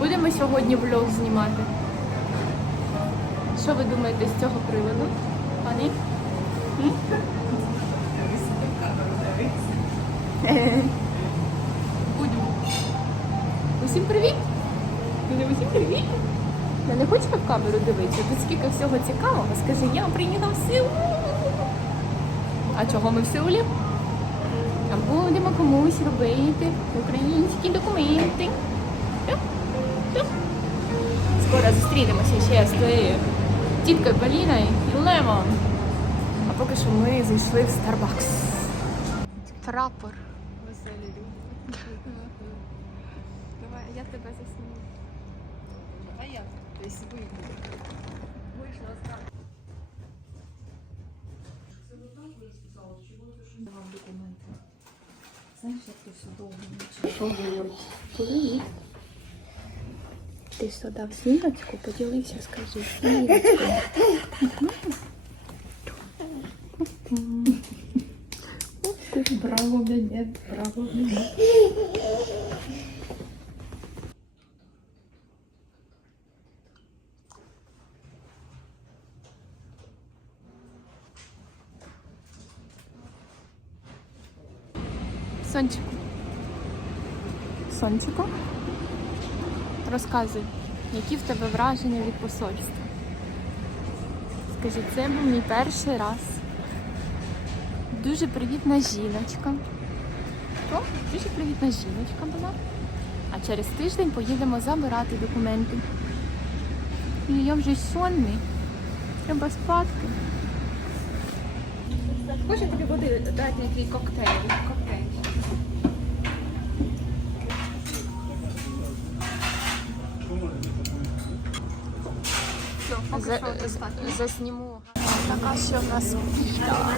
Будемо сьогодні влог знімати. Що ви думаєте з цього приводу? Пані? Будемо. Усім привіт! Ну, Усім привіт! Я не хочете в камеру дивитися? Тут скільки всього цікавого. Скажи, я приїхала в Сеул. А чого ми в Сеулі? Будемо комусь робити українські документи. Скоро зустрінемося ще з твоєю тіткою Поліною і Лемон. А поки що ми зайшли в Starbucks. Прапор. Веселі люди. Давай, я тебе засніму. А я, выйду. Вышла Давав документи. Знаєш, як ти все довго нічого. Привіт. Ти що дав снігочку? Поділився, скажи. Снігочку. Браво мене, браво мене. Сончику. Сончику. Розказуй, які в тебе враження від посольства? Скажи, це був мій перший раз. Дуже привітна жіночка. О, дуже привітна жіночка була. А через тиждень поїдемо забирати документи. І я вже сонний. Треба спадки. Хоче тобі води дати який коктейль? Коктейль. Засніму. Така ще в нас піля.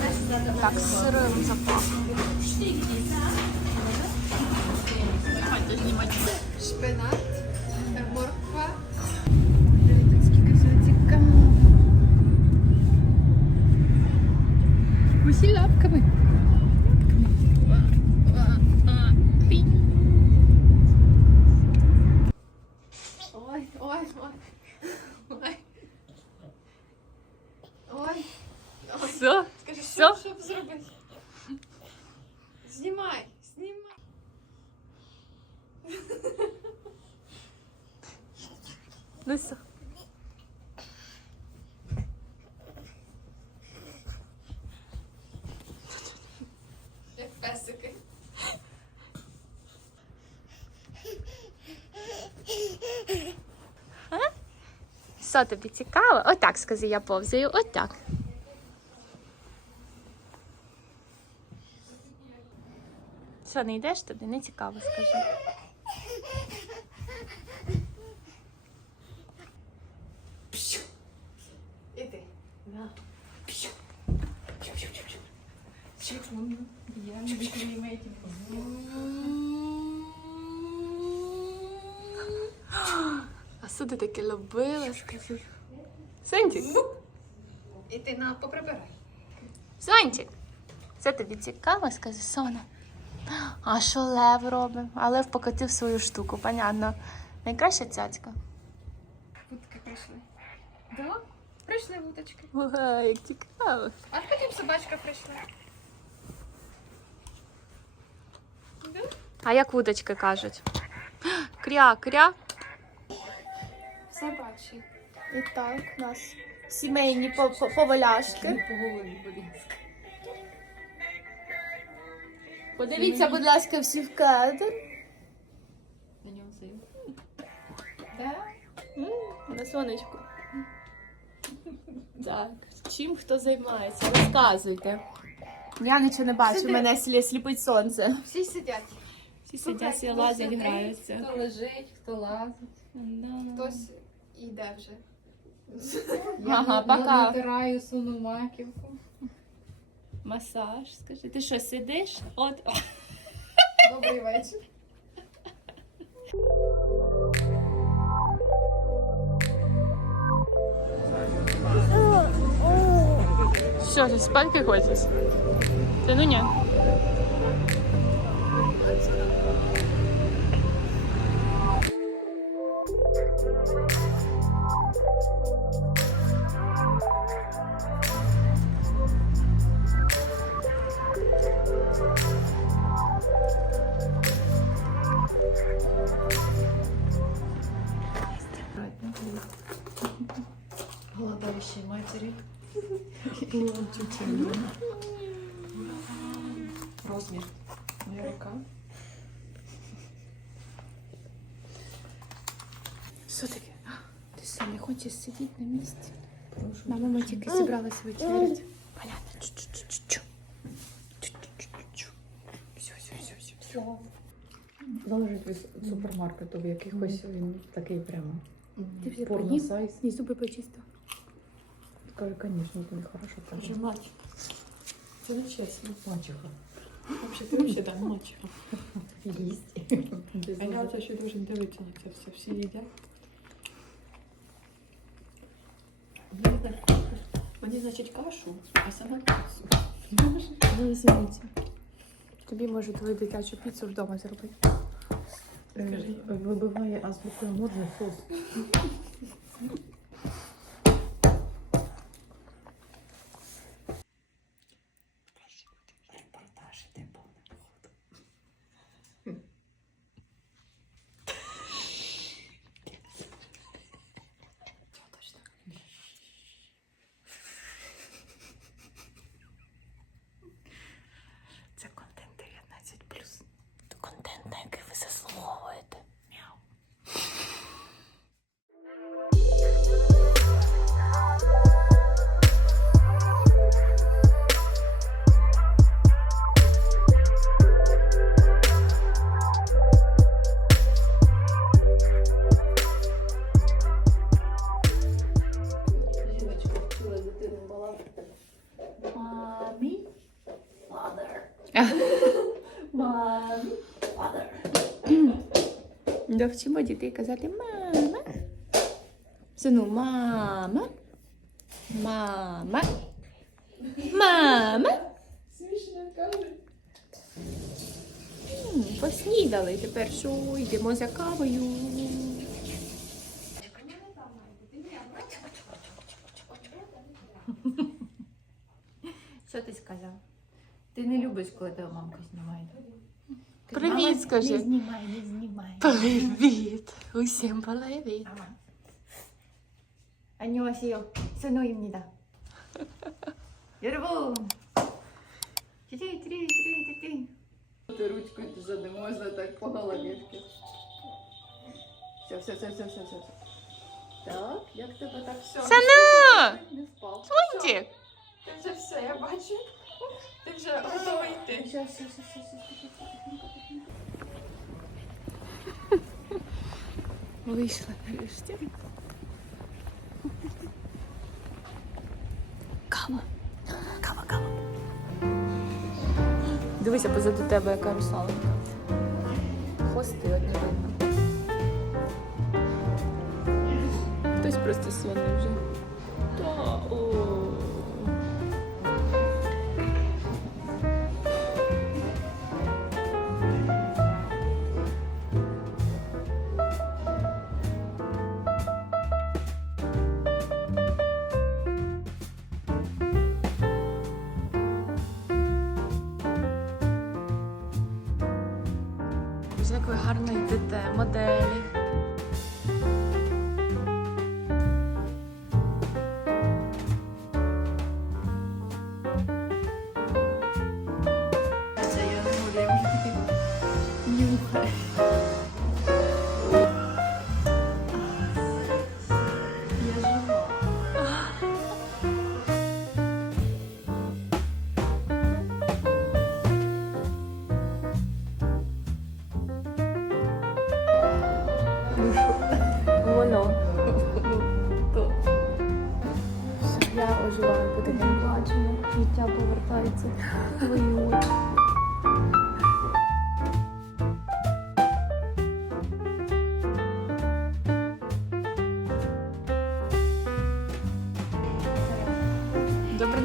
Так, сирим запахло. Шпинат, Все? Скажи, Всё? що, щоб зробити? Знімай, знімай. Ну все. Як песики. Що тобі цікаво? Отак, скажи, я повзаю. Отак. Що, не йдеш туди? Не цікаво, скажи. Іди. Да. Я не виклимаю. А що ти таке любила, скажи? Сончик, І ти на поприбирай. Сончик, це тобі цікаво, скажи, Сона. А що Лев робить? А Лев покотив свою штуку, понятно. Найкраща цяцька. Утки прийшли. Да? Прийшли уточки. Ага, як цікаво. А потім собачка прийшла. Да? А як удочки кажуть? Кря, кря. Собачі. І так, у нас сімейні поваляшки. по голові, будь ласка. Подивіться, будь ласка, всі в кадр. На ньому сидим. Да? На сонечку. Так, чим хто займається? Розказуйте. Я нічого не бачу, Сиди. мене слі- сліпить сонце. Всі сидять. Всі сидять, всі лазять, граються. Хто лежить, хто лазить. Да. Хтось іде вже. Ага, пока. натираю суну маківку. Масаж, скажи. Ти що, сидиш? От. Добрий вечір. Що, ти спати хочеш? Ти ну ні. Голодающие матери. Розмір. Моя рука. Що таке? Ти що, не хочеш сидіти на місці? Прошу. Мама, ми тільки зібралися вечеряти. Понятно. Чу-чу-чу-чу. Чу-чу-чу-чу. Все, все, все, все, все. Залежить від супермаркету, в якихось він такий прямо Ти вже порно поїв? сайз. І зуби почистив. Каже, звісно, тобі хорошо Каже, так. мальчик. Це не чесно. Мачеха. Вообще, ти вообще да, мальчика. Їсть. Без А я ложок. оце ще дуже дивитися на це все. Всі їдять. Мені, зна- Мені, значить, кашу, а сама піцу. Ну, извините. Тобі можу твою дитячу піцу вдома зробити. Вибиває азбукою морзе соус. Мамі, father. Довчимо дітей казати мама. Сину, мама. Мама. Мама. Смішно. Поснідали. Тепер що? Йдемо за кавою. Що ти сказав? Ти не любиш, коли тебе мамка знімає. Привіт, скажи. Не знімай, не знімай. Привіт. Усім привіт. Ага. 안녕하세요. 선호입니다. 여러분. 띠리 띠리 띠리 띠리. Ти ручкою вже не можна так по головішки. Все, все, все, все, все, все. Так, як тебе так все? Сану! Не спав. Фунтик. Ти вже все, я бачу. Ти вже готовий йти. Все, все, все, все. Вийшла нарешті. Кава. Кава, кава. Дивися позаду тебе, яка русалонька. Хвости одне видно. Хтось просто сонний вже. Та, о. Як ви гарно йдете, моделі.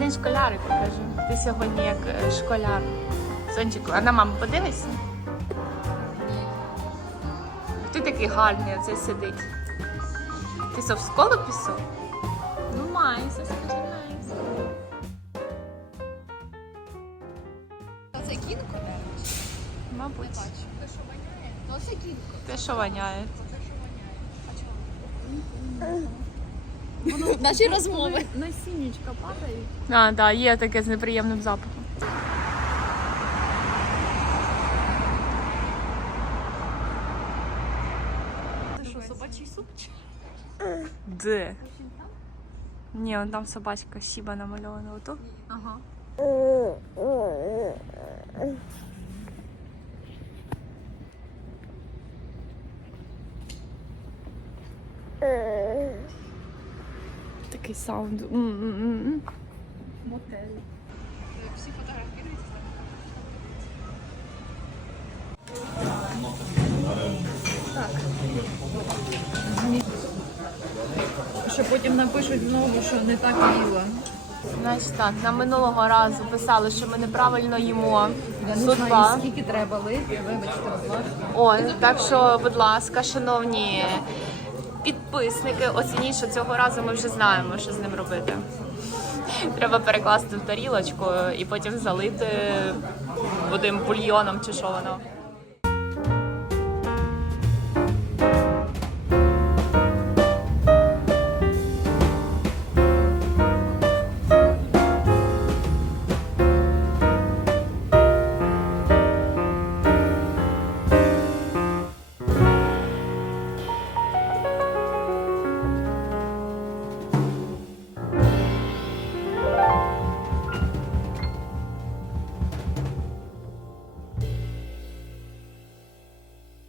День, школярику, кажу. Ти сьогодні як е, школяр. Сончику, а на маму подивишся? Ти такий гарний, оце сидить. Ти що, в школу пішов? Ну, майся, скажи майся. Це кінко, Мабуть. Те, що воняє? Ну, це кінко. Те, що воняє. Наші розмови. Насіннячка падає. А, так, да, є таке з неприємним запахом. Це що, собачий суп? Де? Ні, он там собачка Сіба намальована. Ото? Ага. Такий саунд. Мотель. Всі фотографіруються. Що потім напишуть знову, що не так їла. Значить так, нам минулого разу писали, що ми неправильно їмо. Я не Судьба. знаю, скільки треба лити, вибачте, будь ласка. О, так що, будь ласка, шановні підписники, оцініть, що цього разу ми вже знаємо, що з ним робити. Треба перекласти в тарілочку і потім залити водим бульйоном чи що воно.